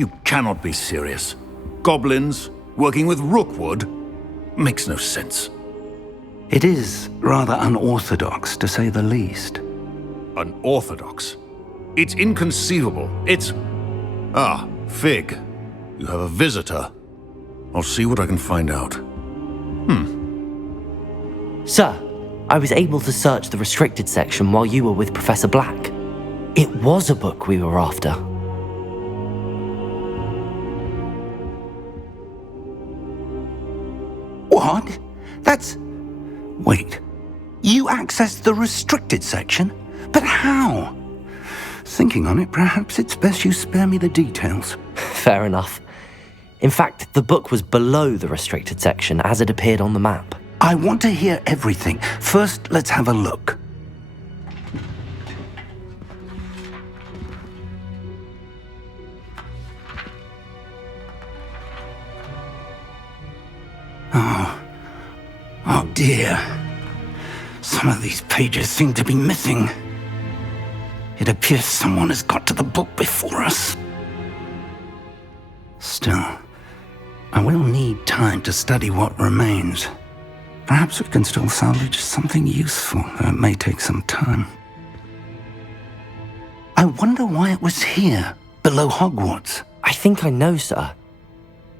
You cannot be serious. Goblins working with Rookwood? Makes no sense. It is rather unorthodox, to say the least. Unorthodox? It's inconceivable. It's... Ah, Fig. You have a visitor. I'll see what I can find out. Sir, I was able to search the restricted section while you were with Professor Black. It was a book we were after. What? That's... Wait. You accessed the restricted section? But how? Thinking on it, perhaps it's best you spare me the details. Fair enough. In fact, the book was below the restricted section as it appeared on the map. I want to hear everything. First, let's have a look. Oh dear. Some of these pages seem to be missing. It appears someone has got to the book before us. Still, I will need time to study what remains. Perhaps we can still salvage something useful, though it may take some time. I wonder why it was here, below Hogwarts. I think I know, sir.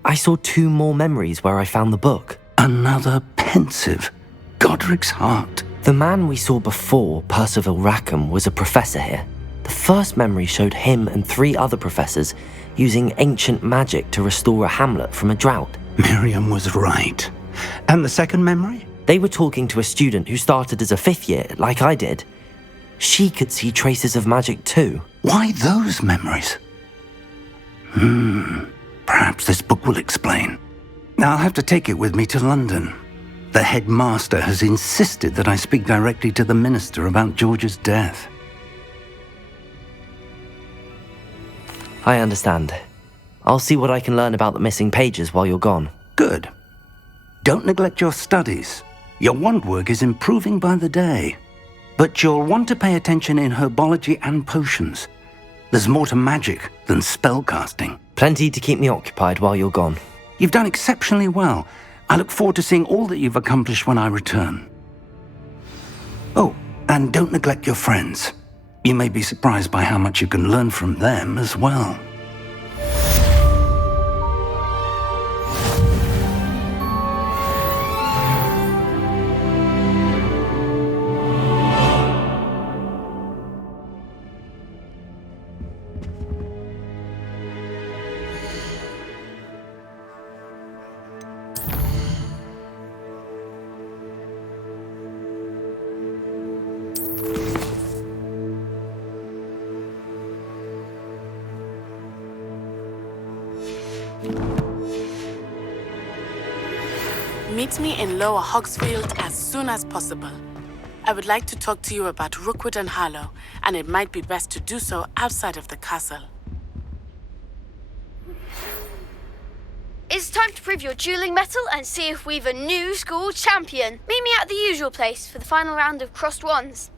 I saw 2 more memories where I found the book. Another pensive. Godric's heart. The man we saw before, Percival Rackham, was a professor here. The first memory showed him and 3 other professors using ancient magic to restore a hamlet from a drought. Miriam was right. And the second memory? They were talking to a student who started as a 5th year, like I did. She could see traces of magic too. Why those memories? Perhaps this book will explain. Now I'll have to take it with me to London. The headmaster has insisted that I speak directly to the minister about George's death. I understand. I'll see what I can learn about the missing pages while you're gone. Good. Don't neglect your studies. Your wand work is improving by the day. But you'll want to pay attention in herbology and potions. There's more to magic than spellcasting. Plenty to keep me occupied while you're gone. You've done exceptionally well. I look forward to seeing all that you've accomplished when I return. Oh, and don't neglect your friends. You may be surprised by how much you can learn from them as well. Meet me in Lower Hogsfield as soon as possible. I would like to talk to you about Rookwood and Harlow, and it might be best to do so outside of the castle. It's time to prove your dueling mettle and see if we've a new school champion. Meet me at the usual place for the final round of crossed wands.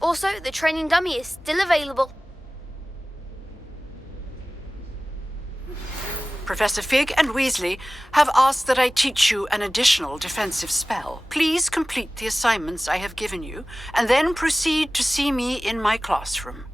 Also, the training dummy is still available. Professor Fig and Weasley have asked that I teach you an additional defensive spell. Please complete the assignments I have given you, and then proceed to see me in my classroom.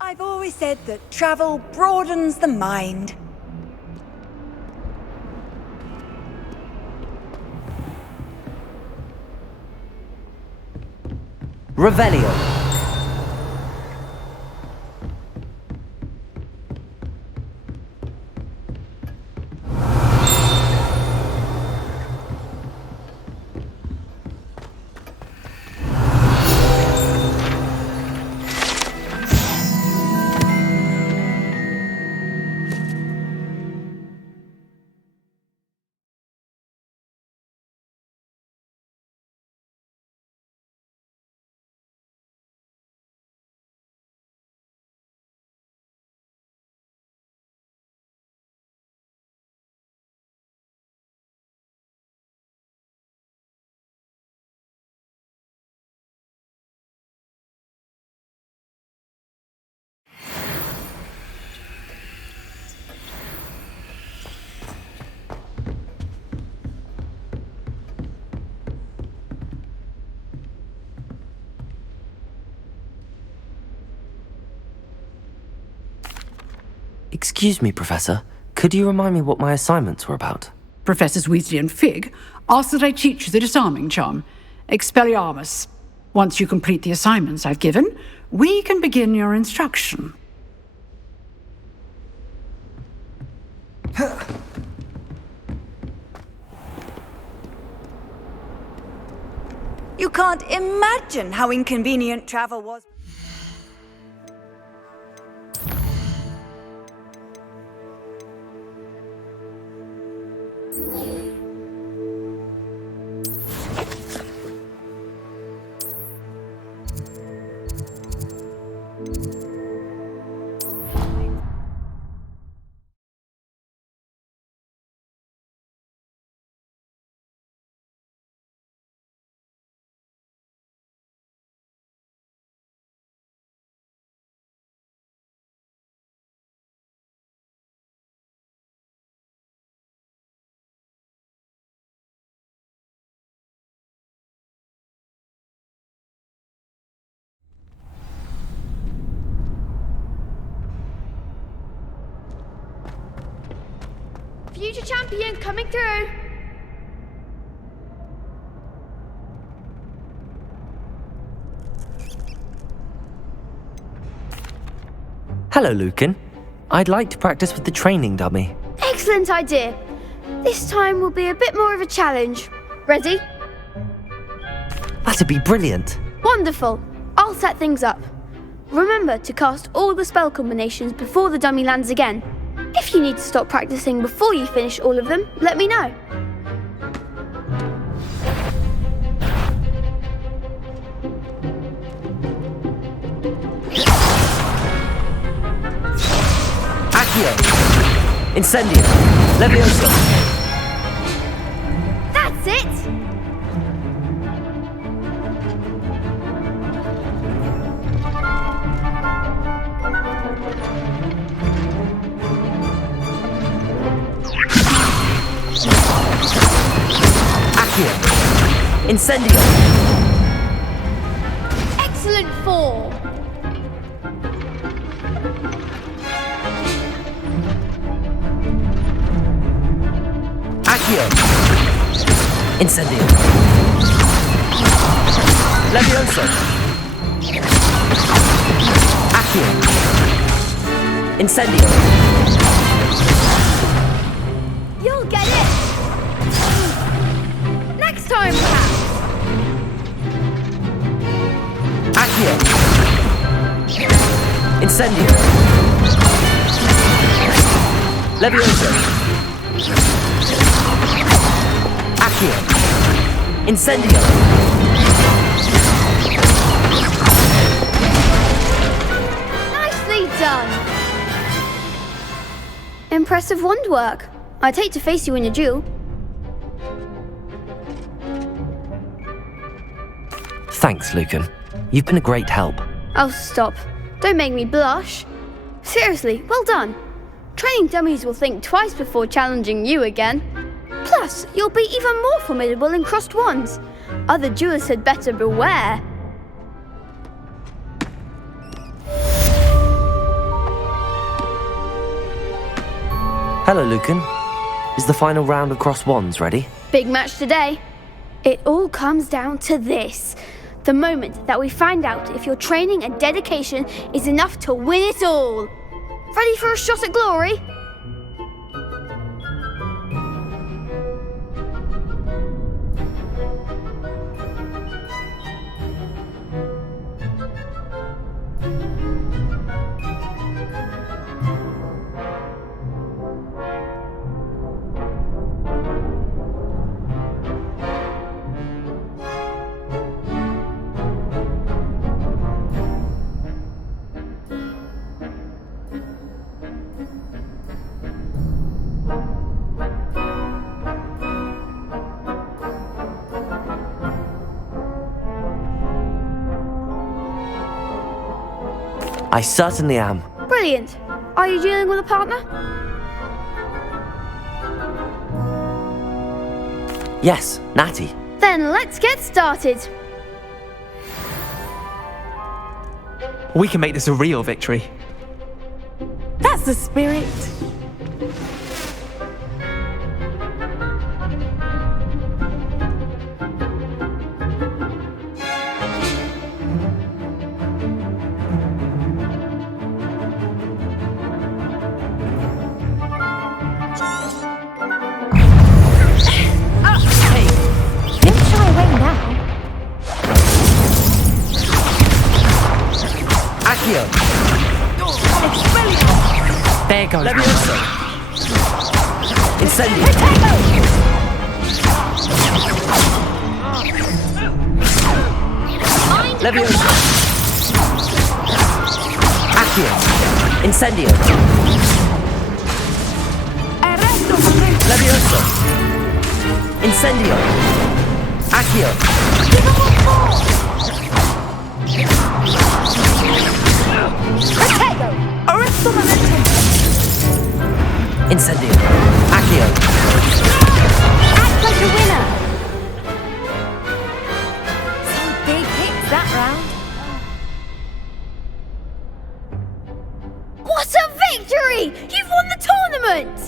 I've always said that travel broadens the mind. Revelio. Excuse me, Professor. Could you remind me what my assignments were about? Professors Weasley and Fig ask that I teach you the disarming charm, Expelliarmus. Once you complete the assignments I've given, we can begin your instruction. You can't imagine how inconvenient travel was. Future champion coming through. Hello, Lucan. I'd like to practice with the training dummy. Excellent idea. This time will be a bit more of a challenge. Ready? That'd be brilliant. Wonderful. I'll set things up. Remember to cast all the spell combinations before the dummy lands again. If you need to stop practicing before you finish all of them, let me know. Accio. Incendio. Levioso. That's it! Accio. Incendio. Excellent form. Accio. Incendio. Levioso. Accio. Incendio. You'll get it! Next time, perhaps! Accio. Incendio. Levioso. Accio. Incendio! Nicely done! Impressive wand work. I'd hate to face you in a duel. Thanks, Lucan. You've been a great help. Oh, stop. Don't make me blush. Seriously, well done. Training dummies will think twice before challenging you again. Plus, you'll be even more formidable in crossed wands. Other duelists had better beware. Hello, Lucan. Is the final round of crossed wands ready? Big match today. It all comes down to this. The moment that we find out if your training and dedication is enough to win it all. Ready for a shot at glory? I certainly am. Brilliant. Are you dealing with a partner? Yes, Natty. Then let's get started. We can make this a real victory. That's the spirit. There goes. Leviosa! Incendio! Leviosa! Accio! Incendio! Leviosa! Incendio! Accio! Arresto momentum. Incendio! Accio! Act like a winner. Some big hits that round. What a victory! You've won the tournament!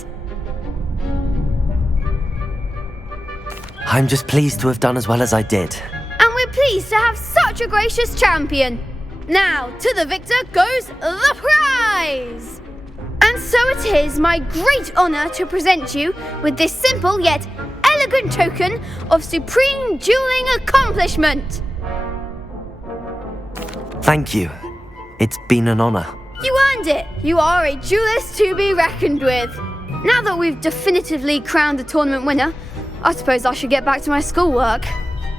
I'm just pleased to have done as well as I did. And we're pleased to have such a gracious champion. Now, to the victor goes the prize! And so it is my great honour to present you with this simple yet elegant token of supreme dueling accomplishment. Thank you. It's been an honour. You earned it. You are a duelist to be reckoned with. Now that we've definitively crowned the tournament winner, I suppose I should get back to my schoolwork.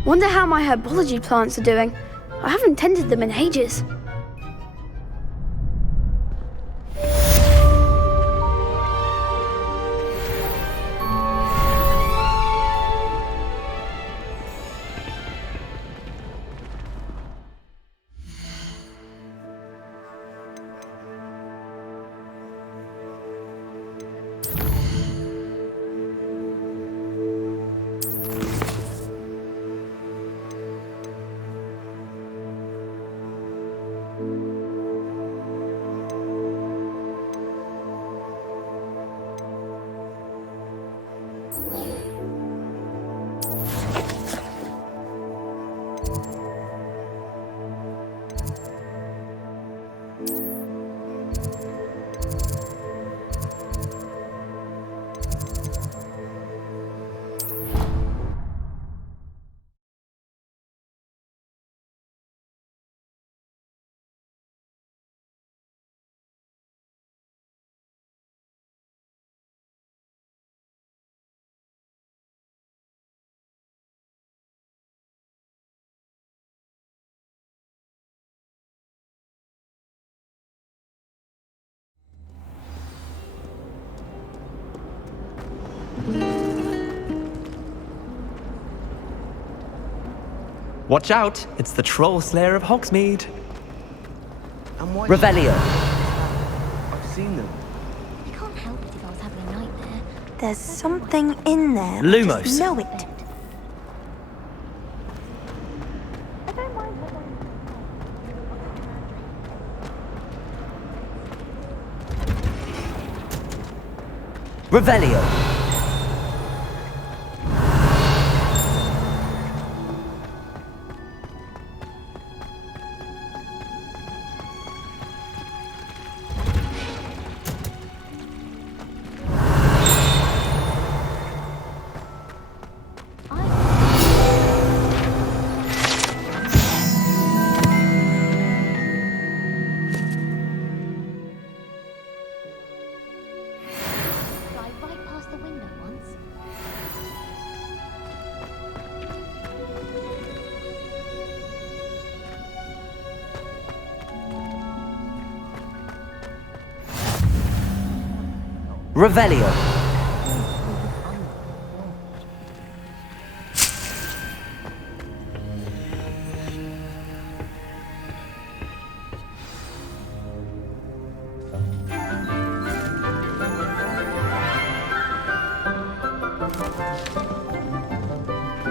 Wonder how my herbology plants are doing. I haven't tended them in ages. Watch out, it's the Troll Slayer of Hogsmeade. Revelio. I've seen them. You can't help it if I was having a nightmare. There's something in there. I Lumos. just know it. Revelio. Fly right past the window once. Revelio.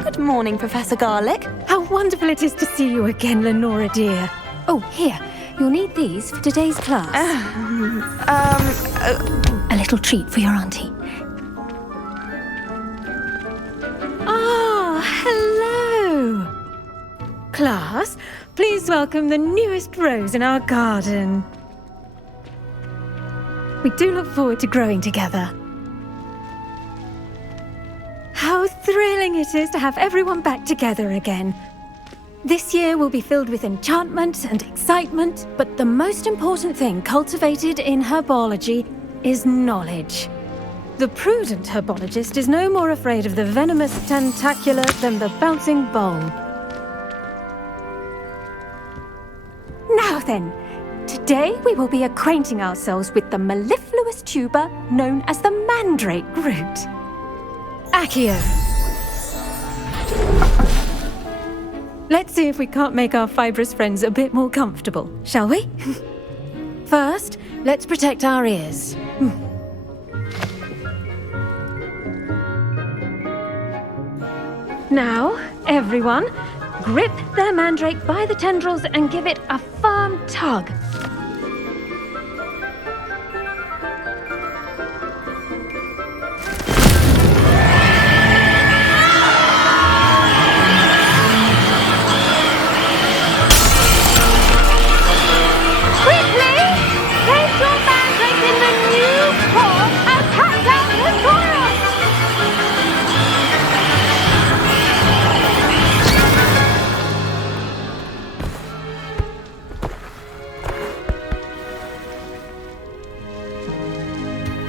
Good morning, Professor Garlic. How wonderful it is to see you again, Lenora dear. Oh, here, you'll need these for today's class. A little treat for your auntie. Ah, hello. Class, please welcome the newest rose in our garden. We do look forward to growing together. How thrilling it is to have everyone back together again. This year will be filled with enchantment and excitement, but the most important thing cultivated in herbology is knowledge. The prudent herbologist is no more afraid of the venomous tentacula than the bouncing bulb. Now then, today we will be acquainting ourselves with the mellifluous tuber known as the mandrake root. Accio. Let's see if we can't make our fibrous friends a bit more comfortable, shall we? First, let's protect our ears. Now, everyone, grip their mandrake by the tendrils and give it a firm tug.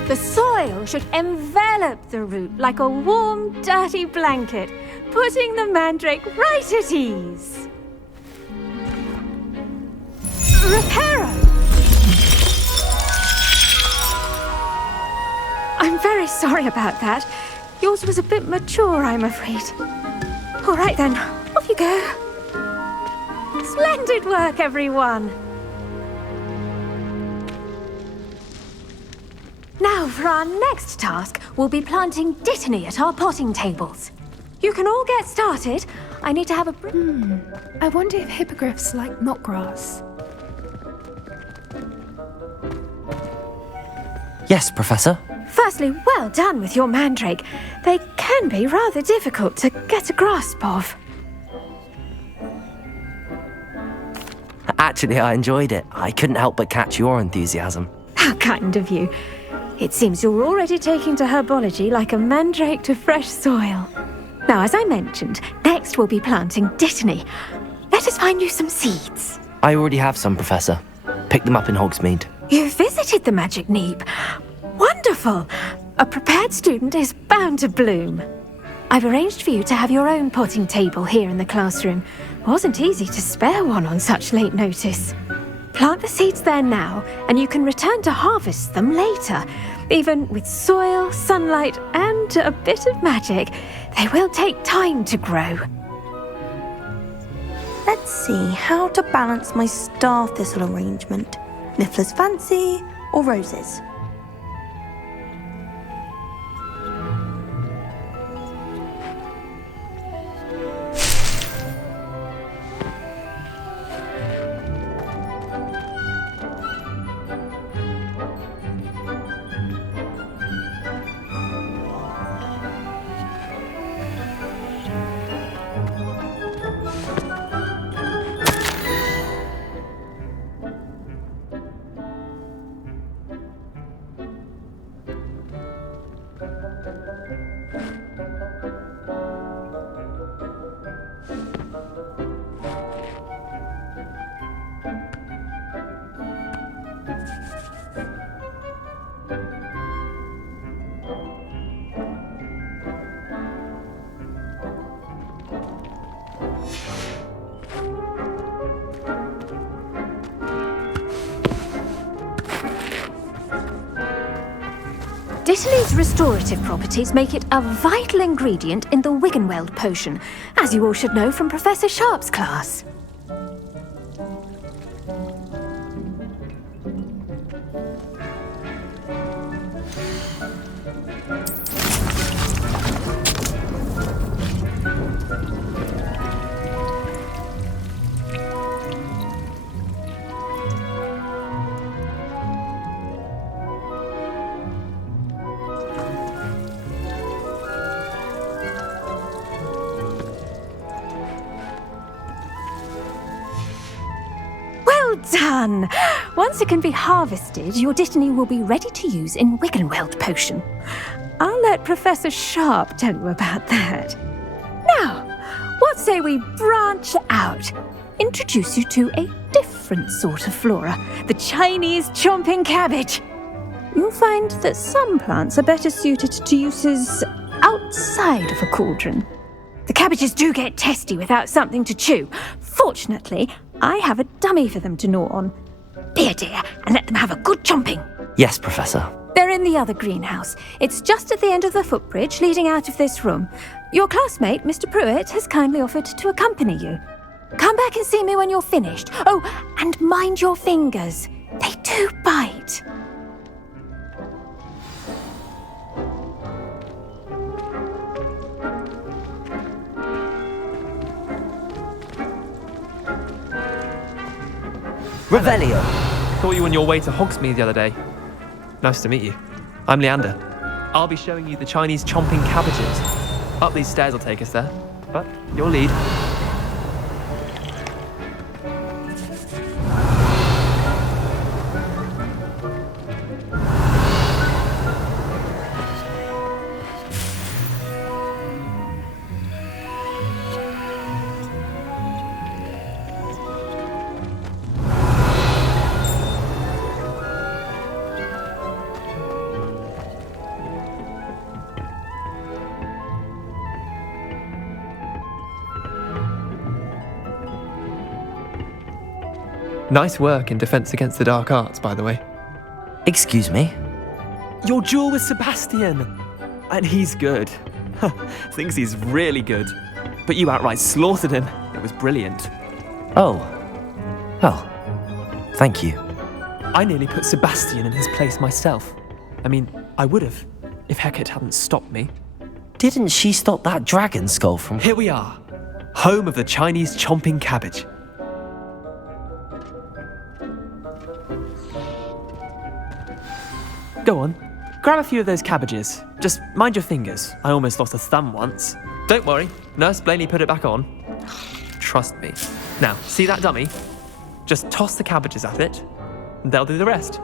The soil should envelop the root like a warm, dirty blanket, putting the mandrake right at ease. Reparo! I'm very sorry about that. Yours was a bit mature, I'm afraid. All right then, off you go. Splendid work, everyone. Now, for our next task, we'll be planting dittany at our potting tables. You can all get started. I need to have a... I wonder if hippogriffs like knotgrass. Yes, Professor. Firstly, well done with your mandrake. They can be rather difficult to get a grasp of. Actually, I enjoyed it. I couldn't help but catch your enthusiasm. How kind of you. It seems you're already taking to herbology like a mandrake to fresh soil. Now, as I mentioned, next we'll be planting dittany. Let us find you some seeds. I already have some, Professor. Picked them up in Hogsmeade. You visited the Magic Neep. Wonderful! A prepared student is bound to bloom. I've arranged for you to have your own potting table here in the classroom. Wasn't easy to spare one on such late notice. Plant the seeds there now, and you can return to harvest them later. Even with soil, sunlight, and a bit of magic, they will take time to grow. Let's see how to balance my star thistle arrangement. Niffler's fancy or roses? Ditally's restorative properties make it a vital ingredient in the Wiggenweld potion, as you all should know from Professor Sharp's class. Done! Once it can be harvested, your Dittany will be ready to use in Wiggenweld potion. I'll let Professor Sharp tell you about that. Now, what say we branch out? Introduce you to a different sort of flora, the Chinese chomping cabbage. You'll find that some plants are better suited to uses outside of a cauldron. The cabbages do get testy without something to chew. Fortunately, I have a dummy for them to gnaw on. Be a dear and let them have a good chomping. Yes, Professor. They're in the other greenhouse. It's just at the end of the footbridge leading out of this room. Your classmate, Mr. Pruitt, has kindly offered to accompany you. Come back and see me when you're finished. Oh, and mind your fingers. They do bite. Revelio! Thought you were on your way to Hogsmeade the other day. Nice to meet you. I'm Leander. I'll be showing you the Chinese chomping cabbages. Up these stairs will take us there, but your lead. Nice work in Defense Against the Dark Arts, by the way. Excuse me? Your duel with Sebastian! And he's good. Thinks he's really good. But you outright slaughtered him. It was brilliant. Oh. Well, thank you. I nearly put Sebastian in his place myself. I mean, I would have, if Hecate hadn't stopped me. Didn't she stop that dragon skull from... Here we are. Home of the Chinese chomping cabbage. Go on, grab a few of those cabbages. Just mind your fingers. I almost lost a thumb once. Don't worry, Nurse Blaney put it back on. Trust me. Now, see that dummy? Just toss the cabbages at it, and they'll do the rest.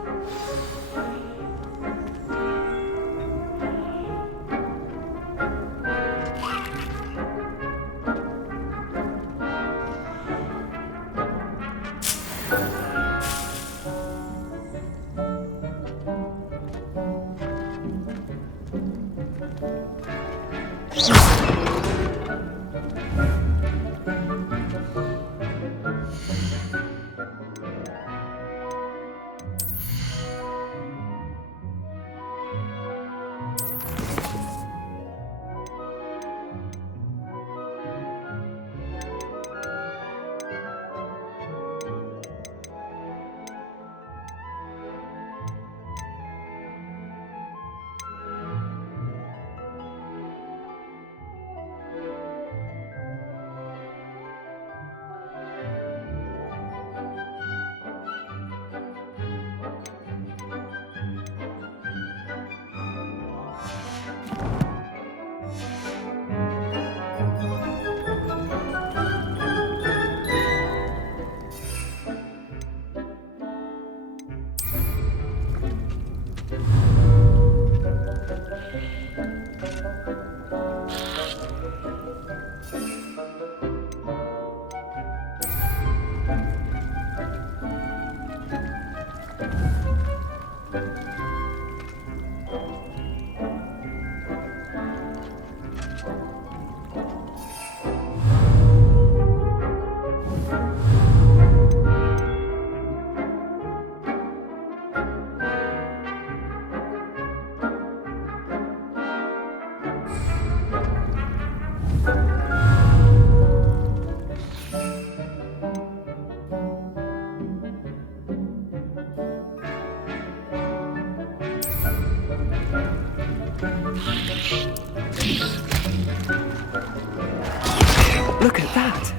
Look at that.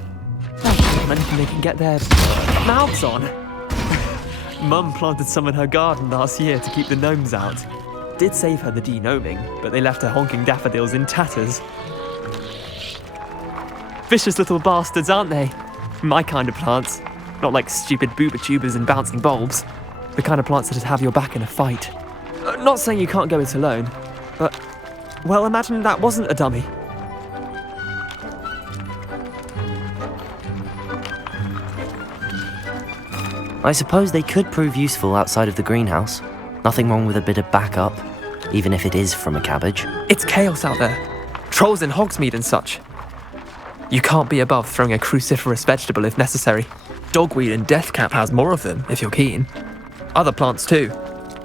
Anything they can get their mouths on. Mum planted some in her garden last year to keep the gnomes out. Did save her the de-gnoming, but they left her honking daffodils in tatters. Vicious little bastards, aren't they? My kind of plants. Not like stupid booba tubers and bouncing bulbs. The kind of plants that'd have your back in a fight. Not saying you can't go it alone, but, well, imagine that wasn't a dummy. I suppose they could prove useful outside of the greenhouse. Nothing wrong with a bit of backup, even if it is from a cabbage. It's chaos out there. Trolls in Hogsmeade and such. You can't be above throwing a cruciferous vegetable if necessary. Dogweed and deathcap has more of them, if you're keen. Other plants too.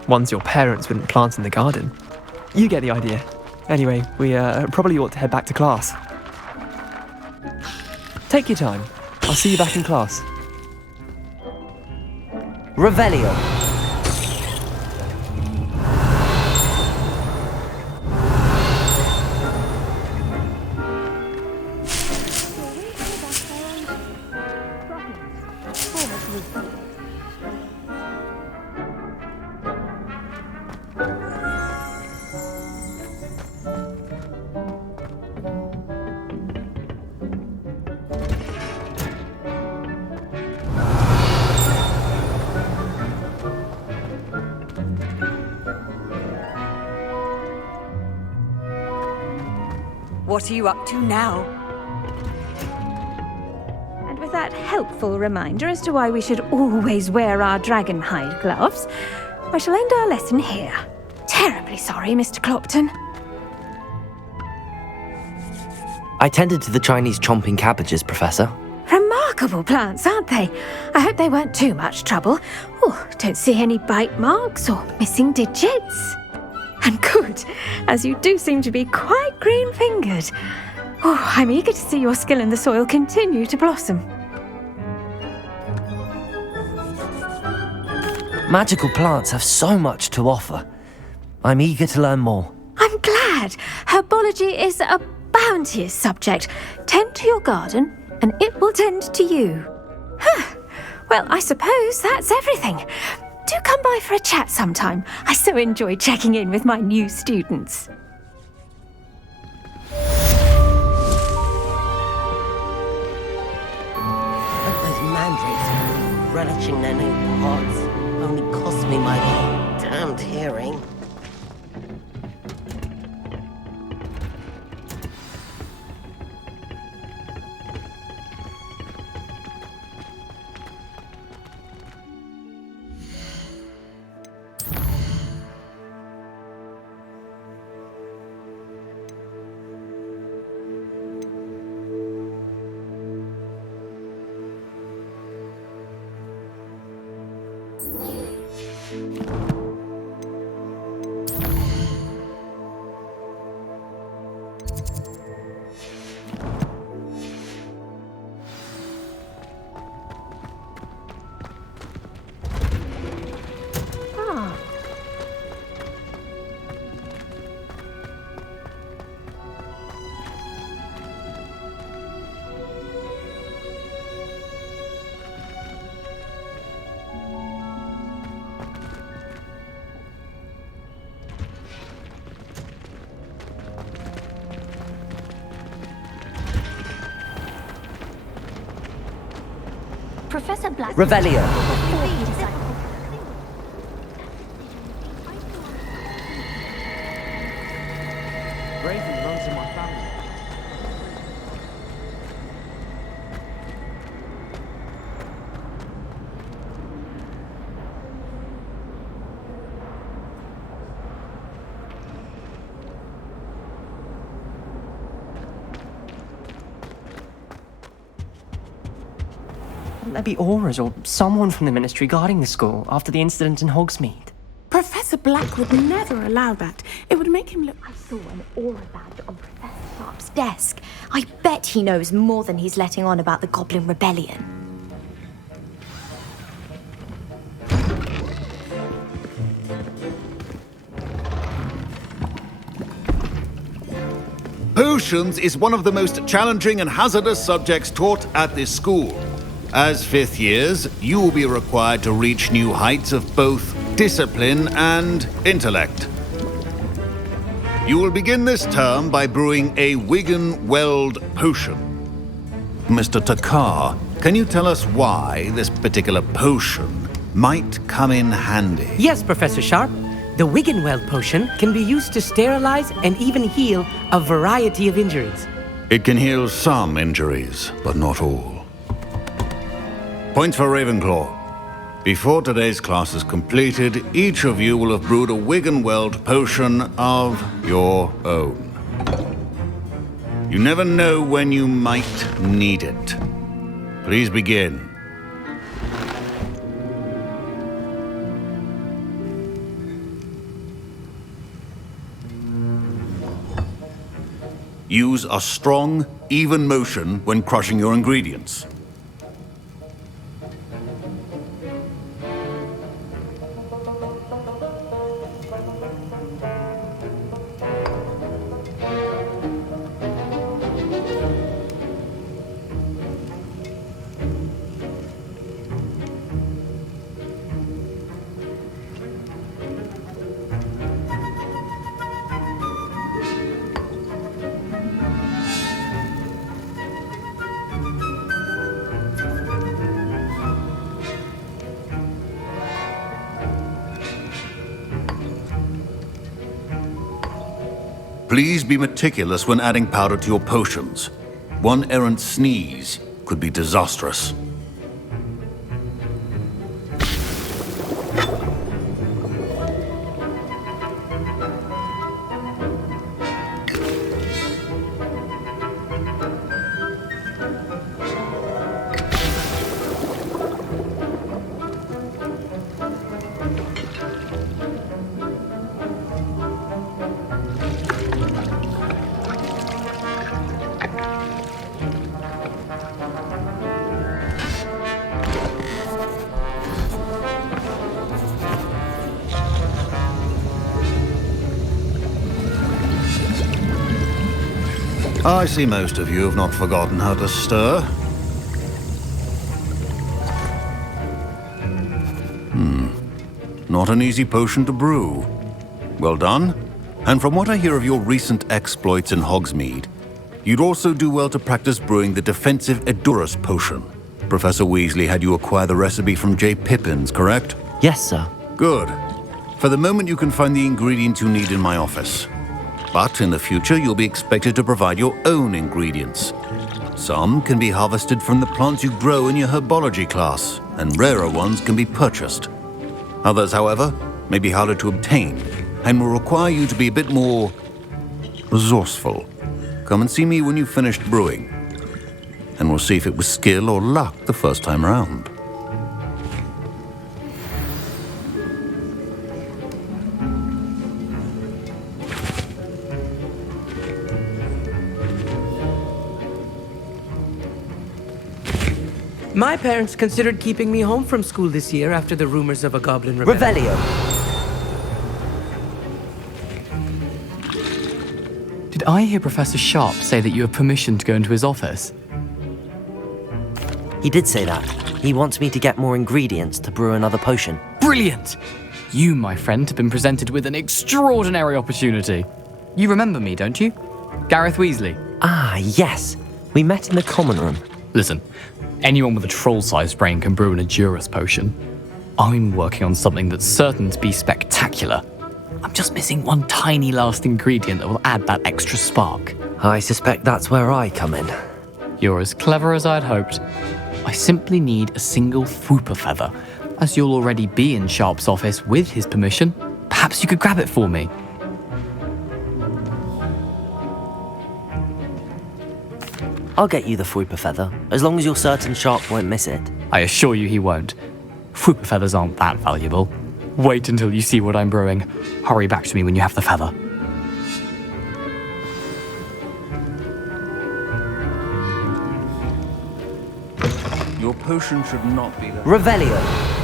Ones your parents wouldn't plant in the garden. You get the idea. Anyway, we probably ought to head back to class. Take your time. I'll see you back in class. Revelio. What are you up to now? And with that helpful reminder as to why we should always wear our dragon hide gloves, I shall end our lesson here. Terribly sorry, Mr. Clopton. I tended to the Chinese chomping cabbages, Professor. Remarkable plants, aren't they? I hope they weren't too much trouble. Oh, don't see any bite marks or missing digits. And good, as you do seem to be quite green-fingered. Oh, I'm eager to see your skill in the soil continue to blossom. Magical plants have so much to offer. I'm eager to learn more. I'm glad. Herbology is a bounteous subject. Tend to your garden, and it will tend to you. Well, I suppose that's everything. Do come by for a chat sometime. I so enjoy checking in with my new students. But those mandrakes relishing their new pods only cost me my damned hearing. Professor Black. Revelio. Raven runs in my family. There be auras or someone from the Ministry guarding the school after the incident in Hogsmeade. Professor Black would never allow that. It would make him look... I saw an aura badge on Professor Sharp's desk. I bet he knows more than he's letting on about the Goblin Rebellion. Who potions is one of the most challenging and hazardous subjects taught at this school. As fifth years, you will be required to reach new heights of both discipline and intellect. You will begin this term by brewing a Wigan-Weld potion. Mr. Takar, can you tell us why this particular potion might come in handy? Yes, Professor Sharp. The Wigan-Weld potion can be used to sterilize and even heal a variety of injuries. It can heal some injuries, but not all. Point for Ravenclaw. Before today's class is completed, each of you will have brewed a Wigan-Weld potion of your own. You never know when you might need it. Please begin. Use a strong, even motion when crushing your ingredients. Please be meticulous when adding powder to your potions. One errant sneeze could be disastrous. I see most of you have not forgotten how to stir. Not an easy potion to brew. Well done. And from what I hear of your recent exploits in Hogsmeade, you'd also do well to practice brewing the defensive Edurus potion. Professor Weasley had you acquire the recipe from J. Pippins, correct? Yes, sir. Good. For the moment, you can find the ingredients you need in my office. But in the future, you'll be expected to provide your own ingredients. Some can be harvested from the plants you grow in your herbology class, and rarer ones can be purchased. Others, however, may be harder to obtain, and will require you to be a bit more resourceful. Come and see me when you've finished brewing, and we'll see if it was skill or luck the first time around. My parents considered keeping me home from school this year after the rumors of a goblin Revelio. Did I hear Professor Sharp say that you have permission to go into his office? He did say that. He wants me to get more ingredients to brew another potion. Brilliant! You, my friend, have been presented with an extraordinary opportunity. You remember me, don't you? Gareth Weasley. Ah, yes. We met in the common room. Listen, anyone with a troll-sized brain can brew an Edurus potion. I'm working on something that's certain to be spectacular. I'm just missing one tiny last ingredient that will add that extra spark. I suspect that's where I come in. You're as clever as I'd hoped. I simply need a single Fwooper feather. As you'll already be in Sharp's office with his permission, perhaps you could grab it for me. I'll get you the Fwooper feather, as long as you're certain Sharp won't miss it. I assure you he won't. Fwooper feathers aren't that valuable. Wait until you see what I'm brewing. Hurry back to me when you have the feather. Your potion should not be there. Revelio.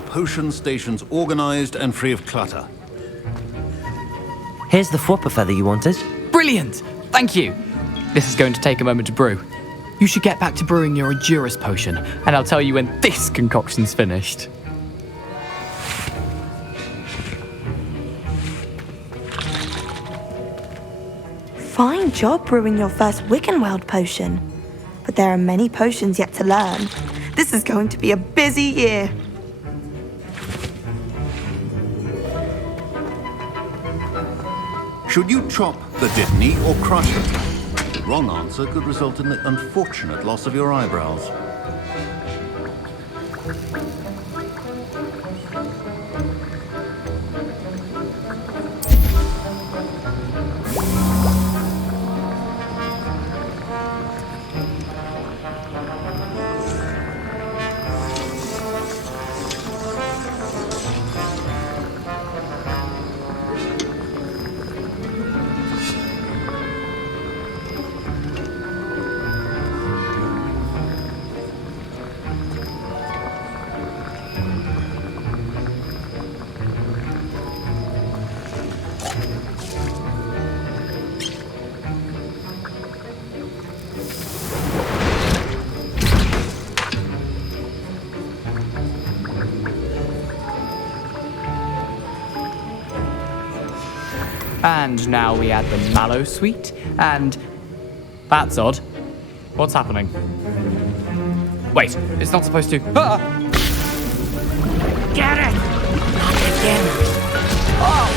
potion stations organized and free of clutter. Here's the Fwopper feather you wanted. Brilliant! Thank you! This is going to take a moment to brew. You should get back to brewing your Endurus potion, and I'll tell you when this concoction's finished. Fine job brewing your first Wickenweld potion. But there are many potions yet to learn. This is going to be a busy year. Should you chop the Dittany or crush it? The wrong answer could result in the unfortunate loss of your eyebrows. And now we add the mallow sweet, and... That's odd. What's happening? Wait, it's not supposed to... Ah! Get it! Not again. Oh!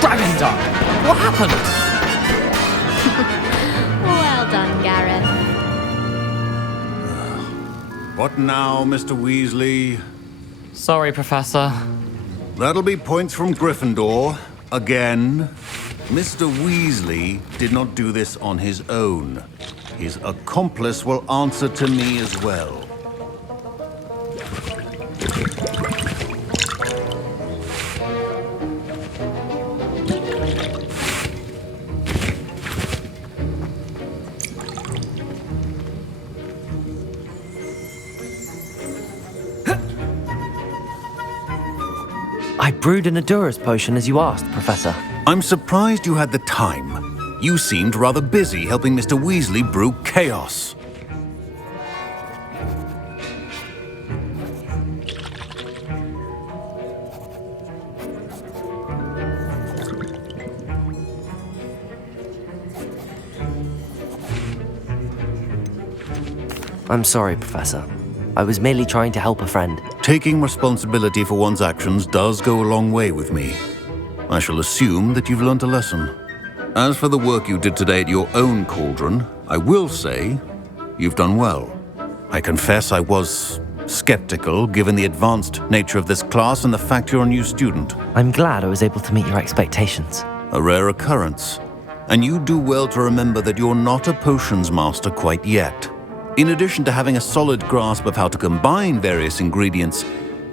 Dragon Dunk! What happened? Well done, Gareth. What now, Mr. Weasley? Sorry, Professor. That'll be points from Gryffindor. Again. Mr. Weasley did not do this on his own. His accomplice will answer to me as well. I brewed an Endurus potion as you asked, Professor. I'm surprised you had the time. You seemed rather busy helping Mr. Weasley brew chaos. I'm sorry, Professor. I was merely trying to help a friend. Taking responsibility for one's actions does go a long way with me. I shall assume that you've learnt a lesson. As for the work you did today at your own cauldron, I will say you've done well. I confess I was skeptical given the advanced nature of this class and the fact you're a new student. I'm glad I was able to meet your expectations. A rare occurrence. And you do well to remember that you're not a potions master quite yet. In addition to having a solid grasp of how to combine various ingredients,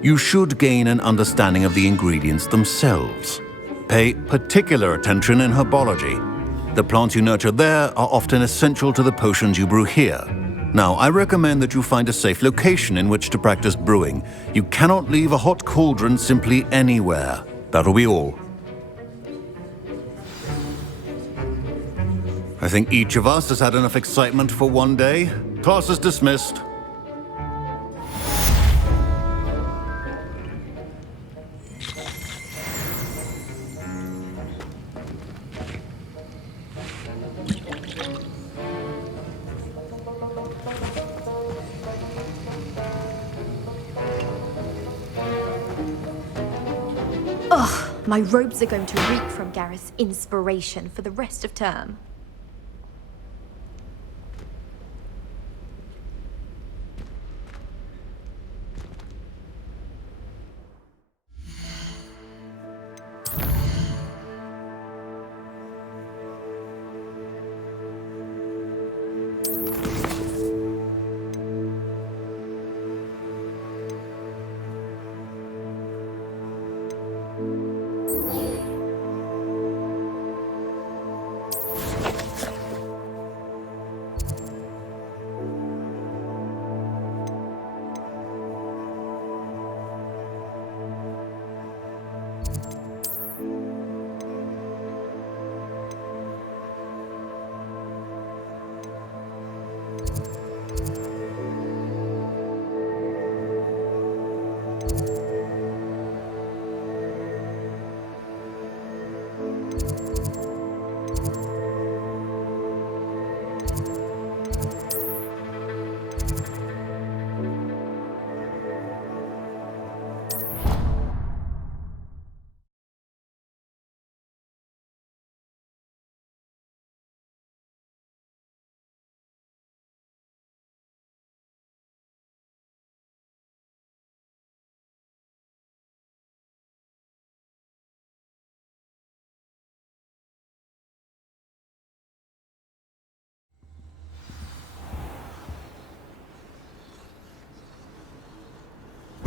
you should gain an understanding of the ingredients themselves. Pay particular attention in herbology. The plants you nurture there are often essential to the potions you brew here. Now, I recommend that you find a safe location in which to practice brewing. You cannot leave a hot cauldron simply anywhere. That'll be all. I think each of us has had enough excitement for one day. Class is dismissed. Ugh, my robes are going to reek from Gareth's inspiration for the rest of term.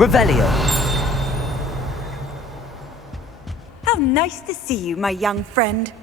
Revelio. How nice to see you, my young friend.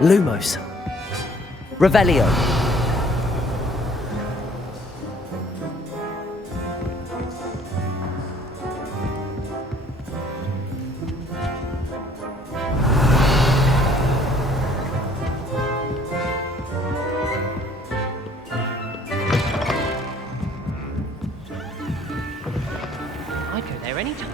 Lumos. Revelio. I'd go there anytime.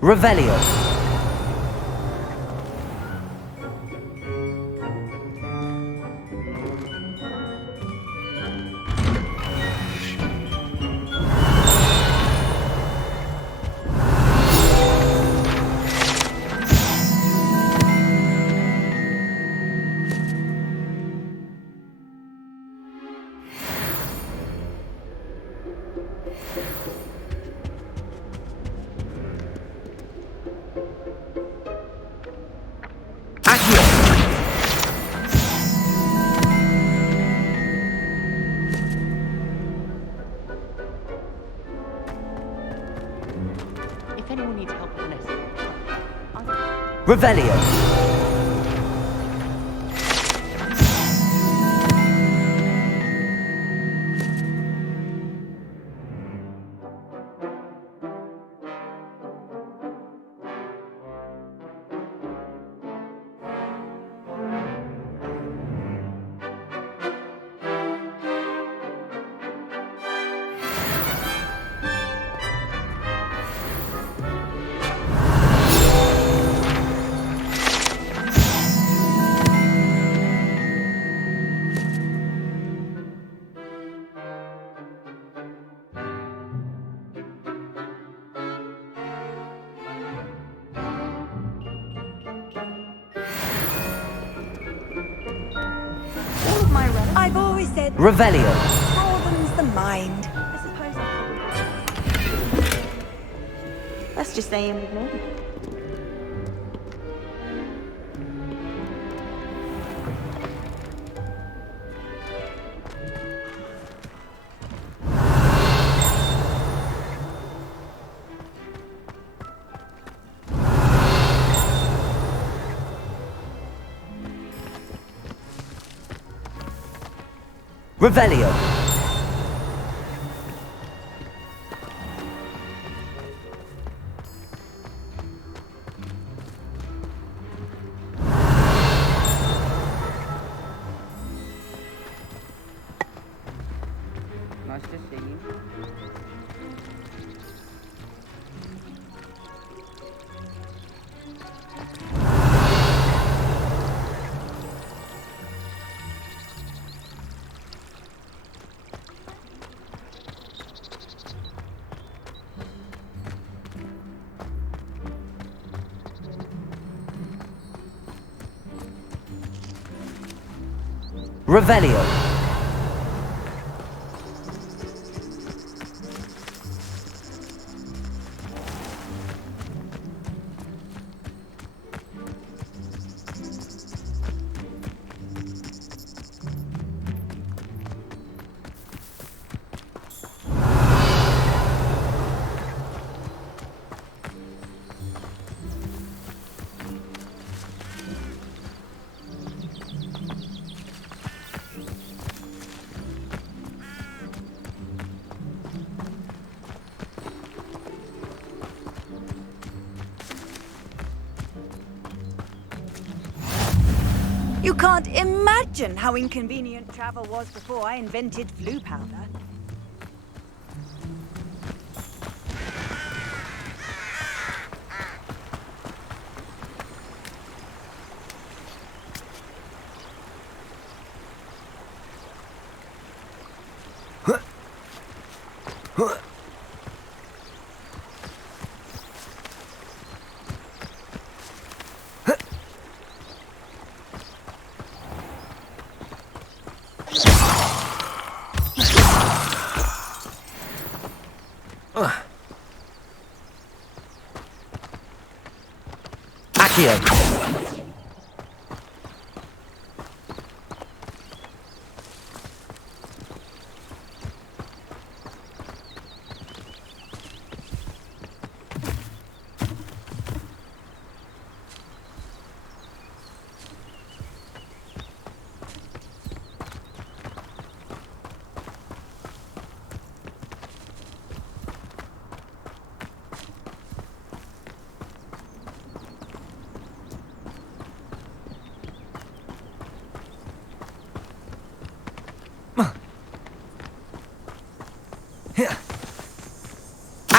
Revelio. If anyone needs help with this, Revelio. I've always said Revelio. broadens the mind. I suppose let's just stay in with me. Revelio. Nice to see you. Revelio. You can't imagine how inconvenient travel was before I invented flu powder.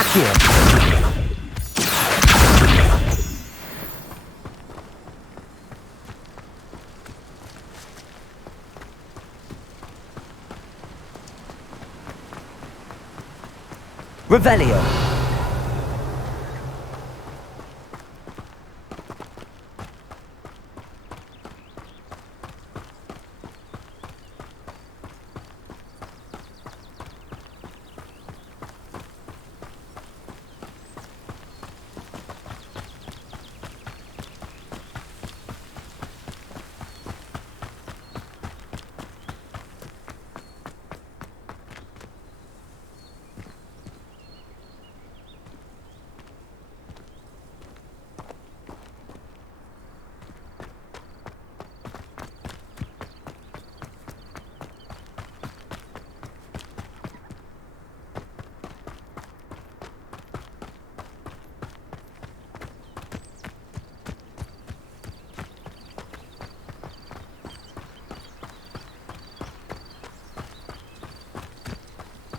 Accio. Revelio.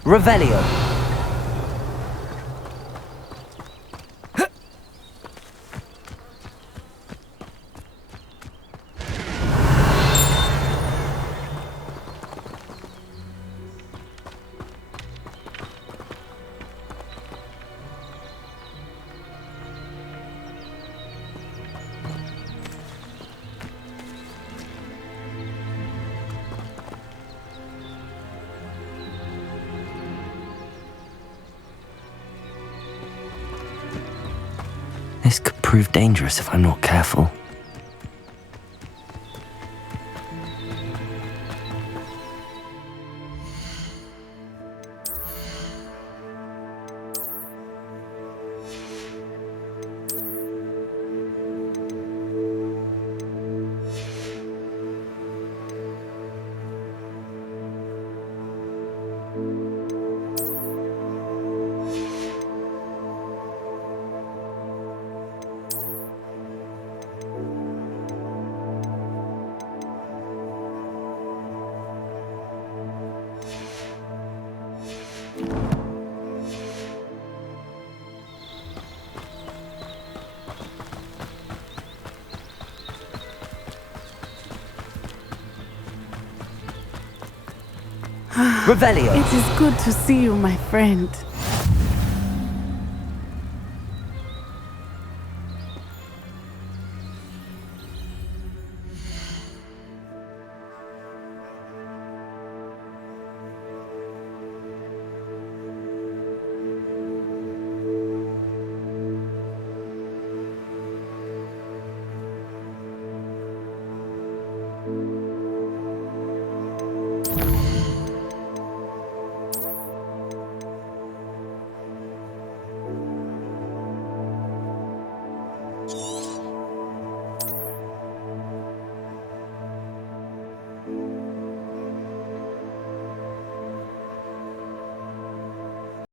Revelio. This could prove dangerous if I'm not careful. Revelio. It is good to see you, my friend.